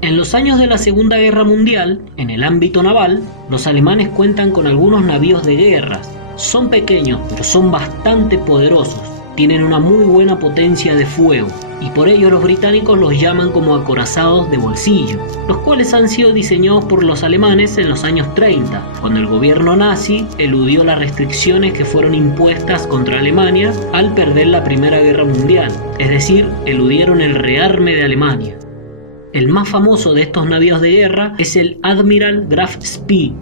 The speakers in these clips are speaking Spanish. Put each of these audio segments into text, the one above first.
En los años de la Segunda Guerra Mundial, en el ámbito naval, los alemanes cuentan con algunos navíos de guerra. Son pequeños, pero son bastante poderosos. Tienen una muy buena potencia de fuego, y por ello los británicos los llaman como acorazados de bolsillo, los cuales han sido diseñados por los alemanes en los años 30, cuando el gobierno nazi eludió las restricciones que fueron impuestas contra Alemania al perder la Primera Guerra Mundial, es decir, eludieron el rearme de Alemania. El más famoso de estos navíos de guerra es el Admiral Graf Spee.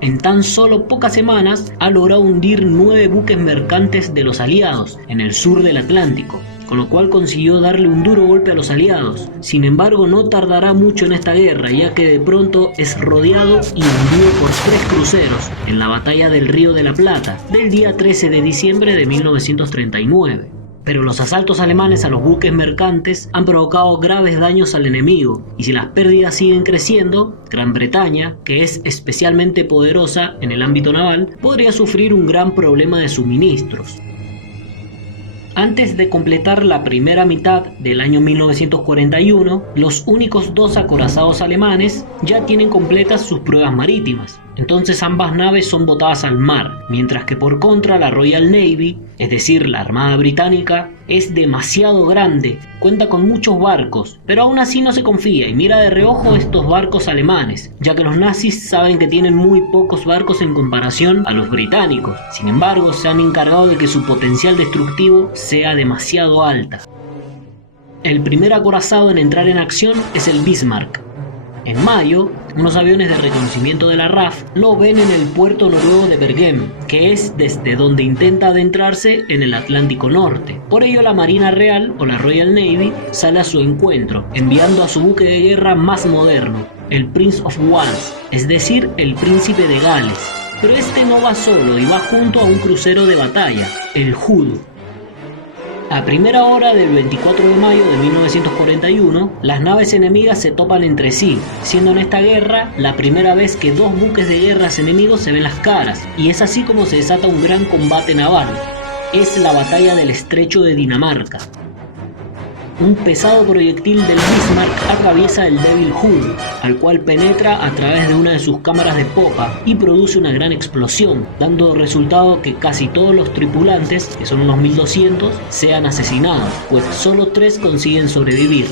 En tan solo pocas semanas ha logrado hundir 9 buques mercantes de los aliados en el sur del Atlántico, con lo cual consiguió darle un duro golpe a los aliados. Sin embargo, no tardará mucho en esta guerra, ya que de pronto es rodeado y hundido por 3 cruceros en la batalla del Río de la Plata, del día 13 de diciembre de 1939. Pero los asaltos alemanes a los buques mercantes han provocado graves daños al enemigo, y si las pérdidas siguen creciendo, Gran Bretaña, que es especialmente poderosa en el ámbito naval, podría sufrir un gran problema de suministros. Antes de completar la primera mitad del año 1941, los únicos 2 acorazados alemanes ya tienen completas sus pruebas marítimas. Entonces ambas naves son botadas al mar, mientras que por contra la Royal Navy, es decir, la Armada Británica, es demasiado grande, cuenta con muchos barcos, pero aún así no se confía y mira de reojo estos barcos alemanes, ya que los nazis saben que tienen muy pocos barcos en comparación a los británicos. Sin embargo, se han encargado de que su potencial destructivo sea demasiado alta. El primer acorazado en entrar en acción es el Bismarck. En mayo, unos aviones de reconocimiento de la RAF lo ven en el puerto noruego de Bergen, que es desde donde intenta adentrarse en el Atlántico Norte. Por ello, la Marina Real o la Royal Navy sale a su encuentro, enviando a su buque de guerra más moderno, el Prince of Wales, es decir, el Príncipe de Gales. Pero este no va solo y va junto a un crucero de batalla, el Hood. A primera hora del 24 de mayo de 1941, las naves enemigas se topan entre sí, siendo en esta guerra la primera vez que 2 buques de guerra enemigos se ven las caras, y es así como se desata un gran combate naval. Es la batalla del Estrecho de Dinamarca. Un pesado proyectil del Bismarck atraviesa el Devil Hood, al cual penetra a través de una de sus cámaras de popa y produce una gran explosión, dando resultado que casi todos los tripulantes, que son unos 1200, sean asesinados, pues solo 3 consiguen sobrevivir.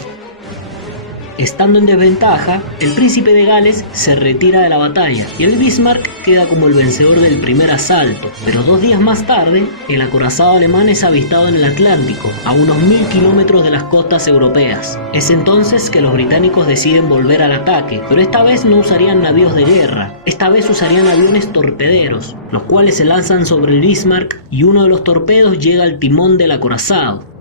Estando en desventaja, el Príncipe de Gales se retira de la batalla y el Bismarck queda como el vencedor del primer asalto. Pero 2 días más tarde, el acorazado alemán es avistado en el Atlántico, a unos 1000 kilómetros de las costas europeas. Es entonces que los británicos deciden volver al ataque, pero esta vez no usarían navíos de guerra, esta vez usarían aviones torpederos, los cuales se lanzan sobre el Bismarck y uno de los torpedos llega al timón del acorazado.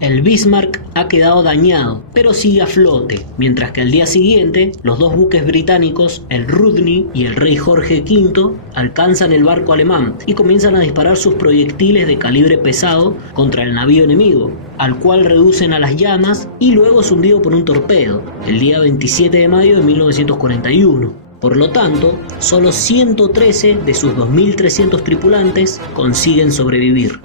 El Bismarck ha quedado dañado, pero sigue a flote, mientras que al día siguiente, los 2 buques británicos, el Rodney y el Rey Jorge V, alcanzan el barco alemán y comienzan a disparar sus proyectiles de calibre pesado contra el navío enemigo, al cual reducen a las llamas y luego es hundido por un torpedo, el día 27 de mayo de 1941. Por lo tanto, solo 113 de sus 2300 tripulantes consiguen sobrevivir.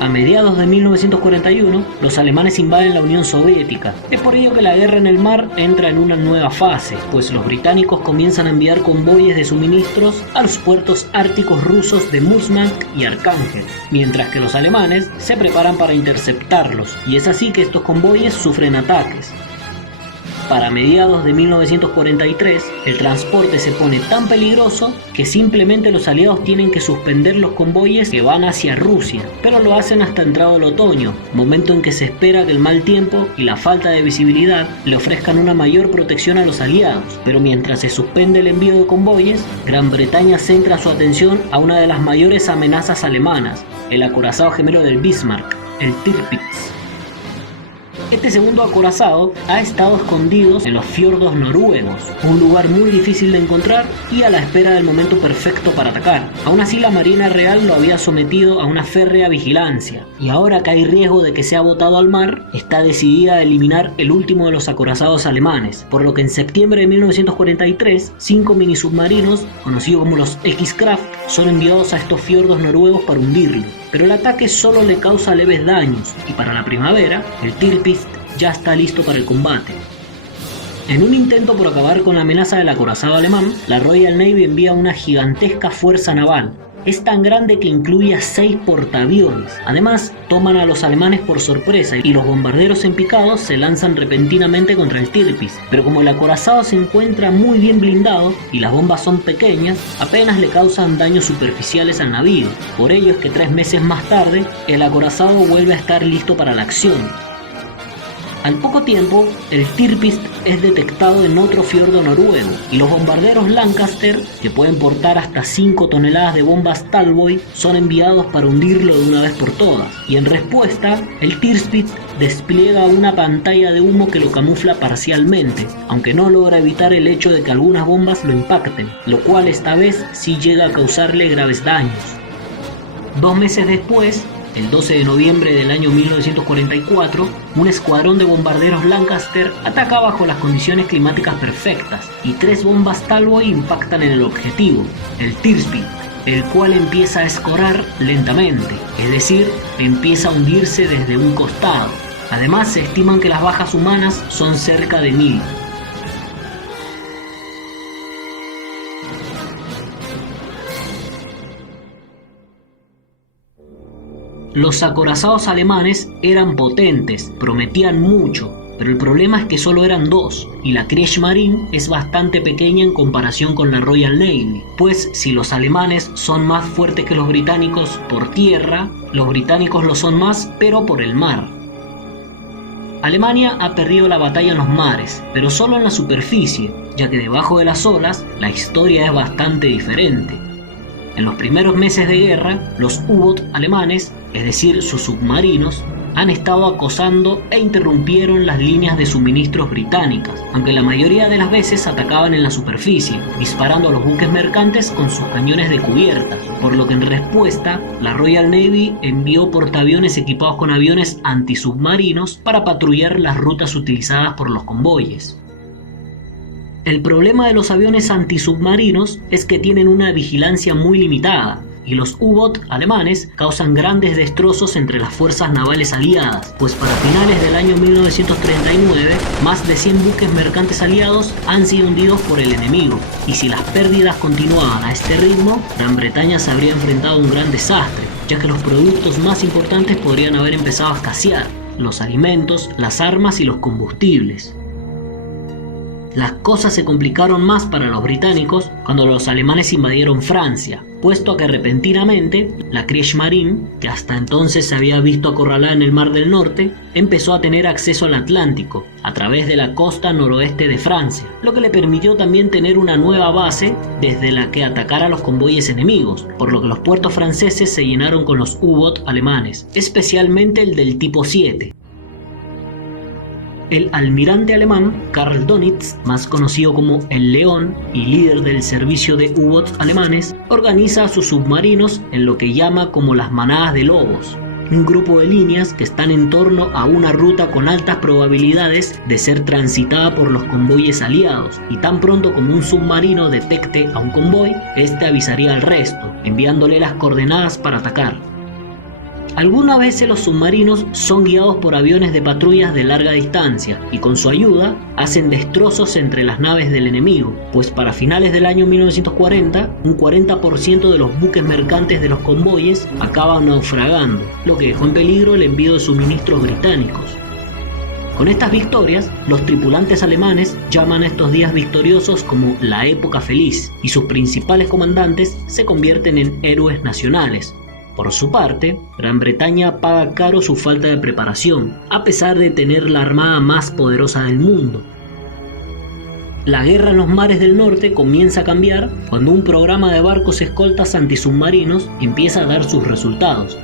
A mediados de 1941, los alemanes invaden la Unión Soviética. Es por ello que la guerra en el mar entra en una nueva fase, pues los británicos comienzan a enviar convoyes de suministros a los puertos árticos rusos de Murmansk y Arcángel, mientras que los alemanes se preparan para interceptarlos, y es así que estos convoyes sufren ataques. Para mediados de 1943, el transporte se pone tan peligroso que simplemente los aliados tienen que suspender los convoyes que van hacia Rusia, pero lo hacen hasta entrado el otoño, momento en que se espera que el mal tiempo y la falta de visibilidad le ofrezcan una mayor protección a los aliados. Pero mientras se suspende el envío de convoyes, Gran Bretaña centra su atención a una de las mayores amenazas alemanas, el acorazado gemelo del Bismarck, el Tirpitz. Este segundo acorazado ha estado escondido en los fiordos noruegos, un lugar muy difícil de encontrar y a la espera del momento perfecto para atacar. Aún así, la Marina Real lo había sometido a una férrea vigilancia, y ahora que hay riesgo de que sea botado al mar, está decidida a eliminar el último de los acorazados alemanes, por lo que en septiembre de 1943, 5 minisubmarinos, conocidos como los X-Kraft, son enviados a estos fiordos noruegos para hundirlo. Pero el ataque solo le causa leves daños, y para la primavera, el Tirpitz ya está listo para el combate. En un intento por acabar con la amenaza del acorazado alemán, la Royal Navy envía una gigantesca fuerza naval. Es tan grande que incluye a 6 portaaviones. Además, toman a los alemanes por sorpresa y los bombarderos en picado se lanzan repentinamente contra el Tirpitz. Pero como el acorazado se encuentra muy bien blindado y las bombas son pequeñas, apenas le causan daños superficiales al navío. Por ello es que 3 meses más tarde, el acorazado vuelve a estar listo para la acción. Al poco tiempo, el Tirpitz es detectado en otro fiordo noruego y los bombarderos Lancaster, que pueden portar hasta 5 toneladas de bombas Talboy, son enviados para hundirlo de una vez por todas. Y en respuesta, el Tirpitz despliega una pantalla de humo que lo camufla parcialmente, aunque no logra evitar el hecho de que algunas bombas lo impacten, lo cual esta vez sí llega a causarle graves daños. 2 meses después, el 12 de noviembre del año 1944, un escuadrón de bombarderos Lancaster ataca bajo las condiciones climáticas perfectas y 3 bombas Talboy impactan en el objetivo, el Tirpitz, el cual empieza a escorar lentamente, es decir, empieza a hundirse desde un costado. Además, se estiman que las bajas humanas son cerca de 1000. Los acorazados alemanes eran potentes, prometían mucho, pero el problema es que solo eran 2, y la Kriegsmarine es bastante pequeña en comparación con la Royal Navy, pues si los alemanes son más fuertes que los británicos por tierra, los británicos lo son más, pero por el mar. Alemania ha perdido la batalla en los mares, pero solo en la superficie, ya que debajo de las olas la historia es bastante diferente. En los primeros meses de guerra, los U-Boot alemanes, es decir, sus submarinos, han estado acosando e interrumpieron las líneas de suministros británicas, aunque la mayoría de las veces atacaban en la superficie, disparando a los buques mercantes con sus cañones de cubierta, por lo que en respuesta, la Royal Navy envió portaaviones equipados con aviones antisubmarinos para patrullar las rutas utilizadas por los convoyes. El problema de los aviones antisubmarinos es que tienen una vigilancia muy limitada, y los U-Boot alemanes causan grandes destrozos entre las fuerzas navales aliadas, pues para finales del año 1939, más de 100 buques mercantes aliados han sido hundidos por el enemigo, y si las pérdidas continuaban a este ritmo, Gran Bretaña se habría enfrentado a un gran desastre, ya que los productos más importantes podrían haber empezado a escasear: los alimentos, las armas y los combustibles. Las cosas se complicaron más para los británicos cuando los alemanes invadieron Francia, puesto que repentinamente la Kriegsmarine, que hasta entonces se había visto acorralada en el Mar del Norte, empezó a tener acceso al Atlántico, a través de la costa noroeste de Francia, lo que le permitió también tener una nueva base desde la que atacar a los convoyes enemigos, por lo que los puertos franceses se llenaron con los U-Boot alemanes, especialmente el del tipo 7. El almirante alemán Karl Dönitz, más conocido como el León y líder del servicio de U-Boats alemanes, organiza a sus submarinos en lo que llama como las manadas de lobos, un grupo de líneas que están en torno a una ruta con altas probabilidades de ser transitada por los convoyes aliados, y tan pronto como un submarino detecte a un convoy, este avisaría al resto, enviándole las coordenadas para atacar. Algunas veces los submarinos son guiados por aviones de patrullas de larga distancia y con su ayuda hacen destrozos entre las naves del enemigo, pues para finales del año 1940 un 40% de los buques mercantes de los convoyes acaban naufragando, lo que dejó en peligro el envío de suministros británicos. Con estas victorias, los tripulantes alemanes llaman a estos días victoriosos como la época feliz, y sus principales comandantes se convierten en héroes nacionales. Por su parte, Gran Bretaña paga caro su falta de preparación, a pesar de tener la armada más poderosa del mundo. La guerra en los mares del norte comienza a cambiar cuando un programa de barcos escoltas antisubmarinos empieza a dar sus resultados.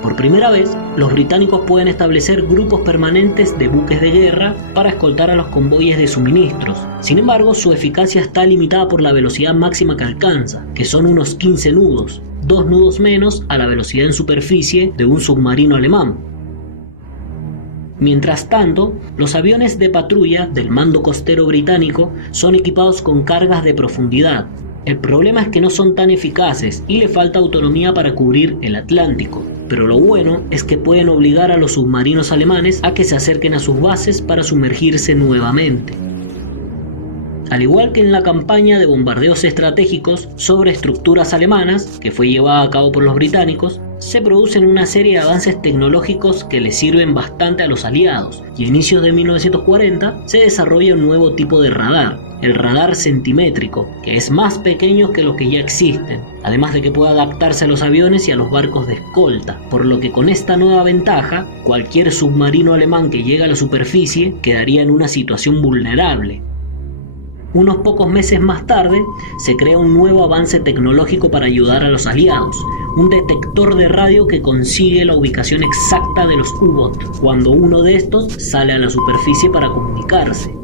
Por primera vez, los británicos pueden establecer grupos permanentes de buques de guerra para escoltar a los convoyes de suministros. Sin embargo, su eficacia está limitada por la velocidad máxima que alcanza, que son unos 15 nudos, 2 nudos menos a la velocidad en superficie de un submarino alemán. Mientras tanto, los aviones de patrulla del Mando Costero británico son equipados con cargas de profundidad. El problema es que no son tan eficaces y le falta autonomía para cubrir el Atlántico. pero lo bueno es que pueden obligar a los submarinos alemanes a que se acerquen a sus bases para sumergirse nuevamente. Al igual que en la campaña de bombardeos estratégicos sobre estructuras alemanas, que fue llevada a cabo por los británicos, se producen una serie de avances tecnológicos que les sirven bastante a los aliados, y a inicios de 1940 se desarrolla un nuevo tipo de radar, el radar centimétrico, que es más pequeño que los que ya existen, además de que puede adaptarse a los aviones y a los barcos de escolta, por lo que con esta nueva ventaja, cualquier submarino alemán que llegue a la superficie quedaría en una situación vulnerable. Unos pocos meses más tarde, se crea un nuevo avance tecnológico para ayudar a los aliados, un detector de radio que consigue la ubicación exacta de los U-Boot cuando uno de estos sale a la superficie para comunicarse.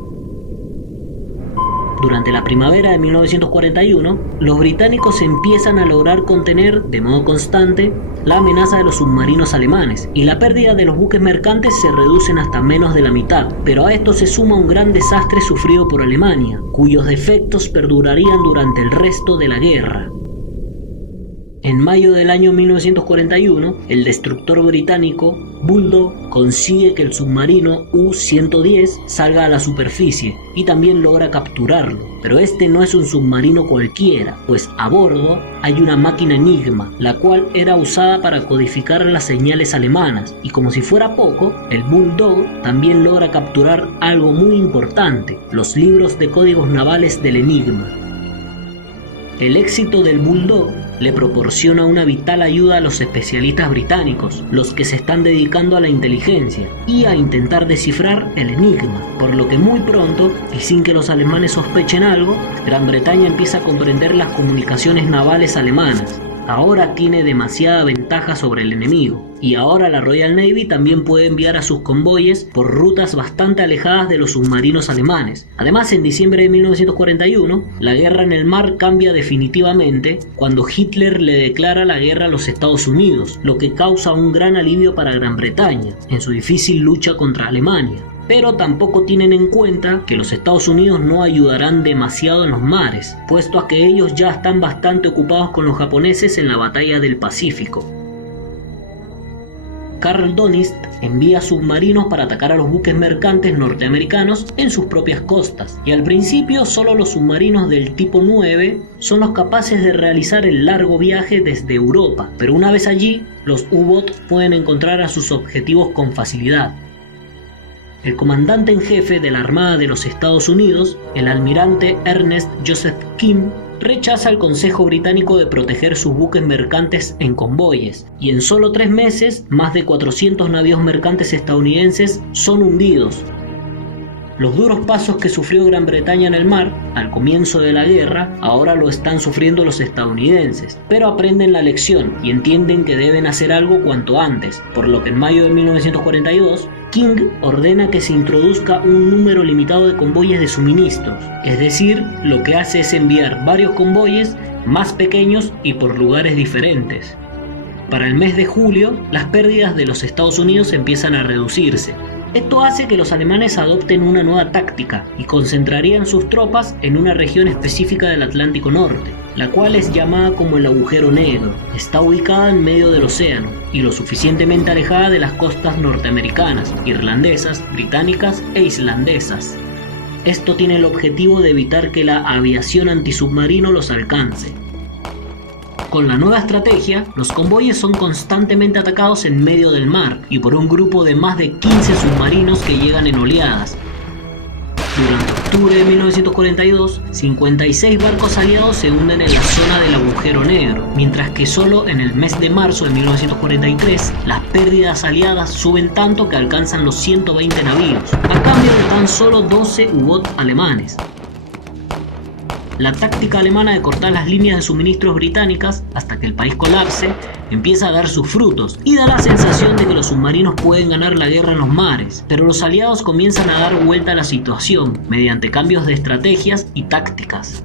Durante la primavera de 1941, los británicos empiezan a lograr contener de modo constante la amenaza de los submarinos alemanes y la pérdida de los buques mercantes se reducen hasta menos de la mitad, pero a esto se suma un gran desastre sufrido por Alemania, cuyos defectos perdurarían durante el resto de la guerra. En mayo del año 1941, el destructor británico Bulldog consigue que el submarino U-110 salga a la superficie y también logra capturarlo. Pero este no es un submarino cualquiera, pues a bordo hay una máquina Enigma, la cual era usada para codificar las señales alemanas, y como si fuera poco, el Bulldog también logra capturar algo muy importante, los libros de códigos navales del Enigma. El éxito del Bulldog le proporciona una vital ayuda a los especialistas británicos, los que se están dedicando a la inteligencia y a intentar descifrar el enigma, por lo que muy pronto, y sin que los alemanes sospechen algo, Gran Bretaña empieza a comprender las comunicaciones navales alemanas. Ahora tiene demasiada ventaja sobre el enemigo, y ahora la Royal Navy también puede enviar a sus convoyes por rutas bastante alejadas de los submarinos alemanes. Además, en diciembre de 1941, la guerra en el mar cambia definitivamente cuando Hitler le declara la guerra a los Estados Unidos, lo que causa un gran alivio para Gran Bretaña en su difícil lucha contra Alemania. Pero tampoco tienen en cuenta que los Estados Unidos no ayudarán demasiado en los mares, puesto a que ellos ya están bastante ocupados con los japoneses en la batalla del Pacífico. Karl Donitz envía submarinos para atacar a los buques mercantes norteamericanos en sus propias costas, y al principio solo los submarinos del tipo 9 son los capaces de realizar el largo viaje desde Europa, pero una vez allí, los U-Boot pueden encontrar a sus objetivos con facilidad. El comandante en jefe de la Armada de los Estados Unidos, el almirante Ernest Joseph King, rechaza el Consejo Británico de proteger sus buques mercantes en convoyes, y en solo 3 meses, más de 400 navíos mercantes estadounidenses son hundidos. Los duros pasos que sufrió Gran Bretaña en el mar al comienzo de la guerra ahora lo están sufriendo los estadounidenses, pero aprenden la lección y entienden que deben hacer algo cuanto antes, por lo que en mayo de 1942 King ordena que se introduzca un número limitado de convoyes de suministros, es decir, lo que hace es enviar varios convoyes más pequeños y por lugares diferentes. Para el mes de julio, las pérdidas de los Estados Unidos empiezan a reducirse. Esto hace que los alemanes adopten una nueva táctica y concentrarían sus tropas en una región específica del Atlántico Norte, la cual es llamada como el agujero negro. Está ubicada en medio del océano y lo suficientemente alejada de las costas norteamericanas, irlandesas, británicas e islandesas. Esto tiene el objetivo de evitar que la aviación antisubmarino los alcance. Con la nueva estrategia, los convoyes son constantemente atacados en medio del mar y por un grupo de más de 15 submarinos que llegan en oleadas. Durante octubre de 1942, 56 barcos aliados se hunden en la zona del agujero negro, mientras que solo en el mes de marzo de 1943, las pérdidas aliadas suben tanto que alcanzan los 120 navíos, a cambio de tan solo 12 U-Boot alemanes. La táctica alemana de cortar las líneas de suministros británicas hasta que el país colapse empieza a dar sus frutos y da la sensación de que los submarinos pueden ganar la guerra en los mares, pero los aliados comienzan a dar vuelta a la situación mediante cambios de estrategias y tácticas.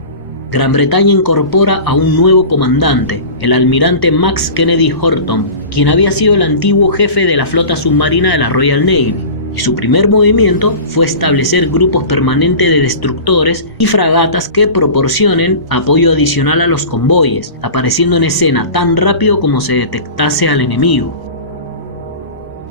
Gran Bretaña incorpora a un nuevo comandante, el almirante Max Kennedy Horton, quien había sido el antiguo jefe de la flota submarina de la Royal Navy. Y su primer movimiento fue establecer grupos permanentes de destructores y fragatas que proporcionen apoyo adicional a los convoyes, apareciendo en escena tan rápido como se detectase al enemigo.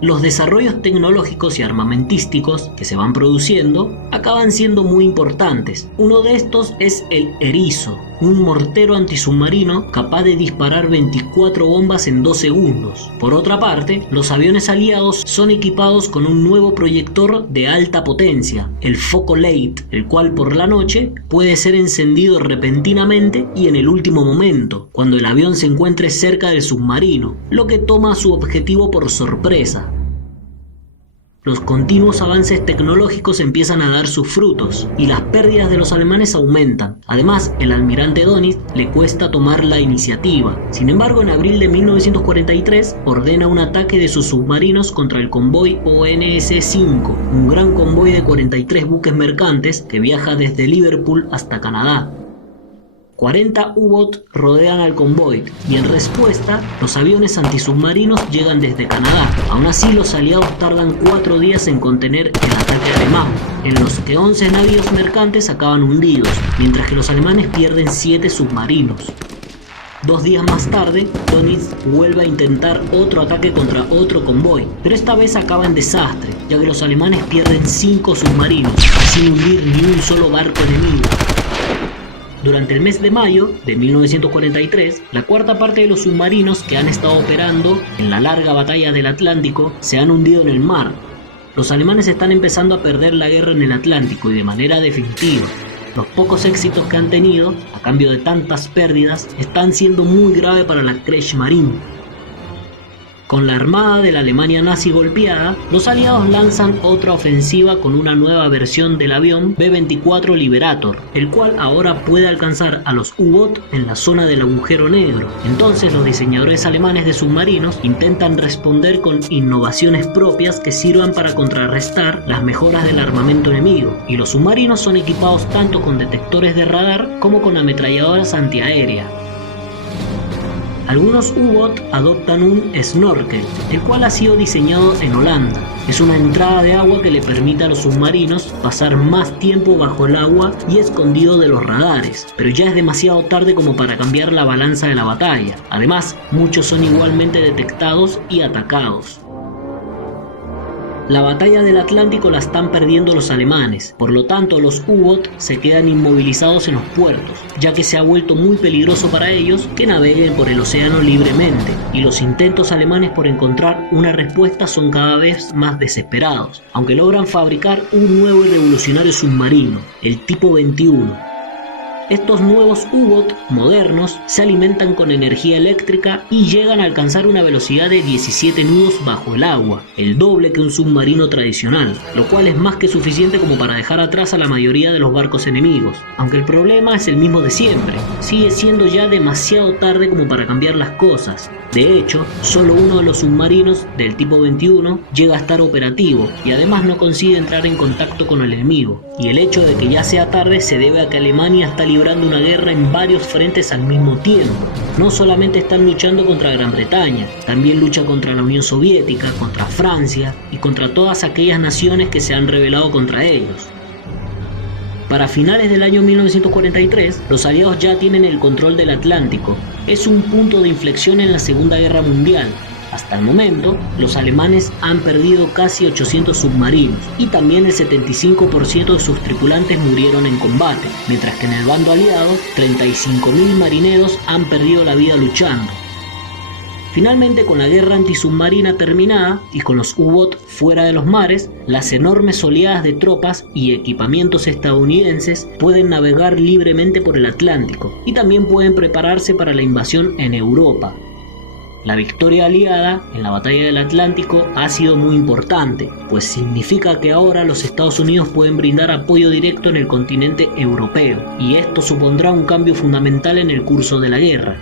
Los desarrollos tecnológicos y armamentísticos que se van produciendo acaban siendo muy importantes. Uno de estos es el Erizo, un mortero antisubmarino capaz de disparar 24 bombas en 2 segundos. Por otra parte, los aviones aliados son equipados con un nuevo proyector de alta potencia, el Focke-Late, el cual por la noche puede ser encendido repentinamente y en el último momento, cuando el avión se encuentre cerca del submarino, lo que toma a su objetivo por sorpresa. Los continuos avances tecnológicos empiezan a dar sus frutos y las pérdidas de los alemanes aumentan. Además, el almirante Dönitz le cuesta tomar la iniciativa. Sin embargo, en abril de 1943 ordena un ataque de sus submarinos contra el convoy ONS-5, un gran convoy de 43 buques mercantes que viaja desde Liverpool hasta Canadá. 40 U-Boot rodean al convoy y en respuesta los aviones antisubmarinos llegan desde Canadá. Aún así, los aliados tardan 4 días en contener el ataque alemán, en los que 11 navíos mercantes acaban hundidos, mientras que los alemanes pierden 7 submarinos. 2 días más tarde, Dönitz vuelve a intentar otro ataque contra otro convoy, pero esta vez acaba en desastre, ya que los alemanes pierden 5 submarinos, sin hundir ni un solo barco enemigo. Durante el mes de mayo de 1943, la cuarta parte de los submarinos que han estado operando en la larga batalla del Atlántico se han hundido en el mar. Los alemanes están empezando a perder la guerra en el Atlántico y de manera definitiva. Los pocos éxitos que han tenido, a cambio de tantas pérdidas, están siendo muy graves para la Kriegsmarine. Con la armada de la Alemania nazi golpeada, los aliados lanzan otra ofensiva con una nueva versión del avión B-24 Liberator, el cual ahora puede alcanzar a los U-Boot en la zona del agujero negro. Entonces los diseñadores alemanes de submarinos intentan responder con innovaciones propias que sirvan para contrarrestar las mejoras del armamento enemigo, y los submarinos son equipados tanto con detectores de radar como con ametralladoras antiaéreas. Algunos U-Boot adoptan un snorkel, el cual ha sido diseñado en Holanda. Es una entrada de agua que le permite a los submarinos pasar más tiempo bajo el agua y escondido de los radares, pero ya es demasiado tarde como para cambiar la balanza de la batalla. Además, muchos son igualmente detectados y atacados. La batalla del Atlántico la están perdiendo los alemanes, por lo tanto los U-Boot se quedan inmovilizados en los puertos, ya que se ha vuelto muy peligroso para ellos que naveguen por el océano libremente, y los intentos alemanes por encontrar una respuesta son cada vez más desesperados, aunque logran fabricar un nuevo y revolucionario submarino, el tipo 21. Estos nuevos U-Boot modernos se alimentan con energía eléctrica y llegan a alcanzar una velocidad de 17 nudos bajo el agua, el doble que un submarino tradicional, lo cual es más que suficiente como para dejar atrás a la mayoría de los barcos enemigos. Aunque el problema es el mismo de siempre, sigue siendo ya demasiado tarde como para cambiar las cosas. De hecho, solo uno de los submarinos del tipo 21 llega a estar operativo y además no consigue entrar en contacto con el enemigo. Y el hecho de que ya sea tarde se debe a que Alemania está librando una guerra en varios frentes al mismo tiempo. No solamente están luchando contra Gran Bretaña, también lucha contra la Unión Soviética, contra Francia y contra todas aquellas naciones que se han rebelado contra ellos. Para finales del año 1943, los aliados ya tienen el control del Atlántico. Es un punto de inflexión en la Segunda Guerra Mundial. Hasta el momento, los alemanes han perdido casi 800 submarinos y también el 75% de sus tripulantes murieron en combate, mientras que en el bando aliado, 35.000 marineros han perdido la vida luchando. Finalmente, con la guerra antisubmarina terminada y con los U-Boot fuera de los mares, las enormes oleadas de tropas y equipamientos estadounidenses pueden navegar libremente por el Atlántico y también pueden prepararse para la invasión en Europa. La victoria aliada en la batalla del Atlántico ha sido muy importante, pues significa que ahora los Estados Unidos pueden brindar apoyo directo en el continente europeo, y esto supondrá un cambio fundamental en el curso de la guerra.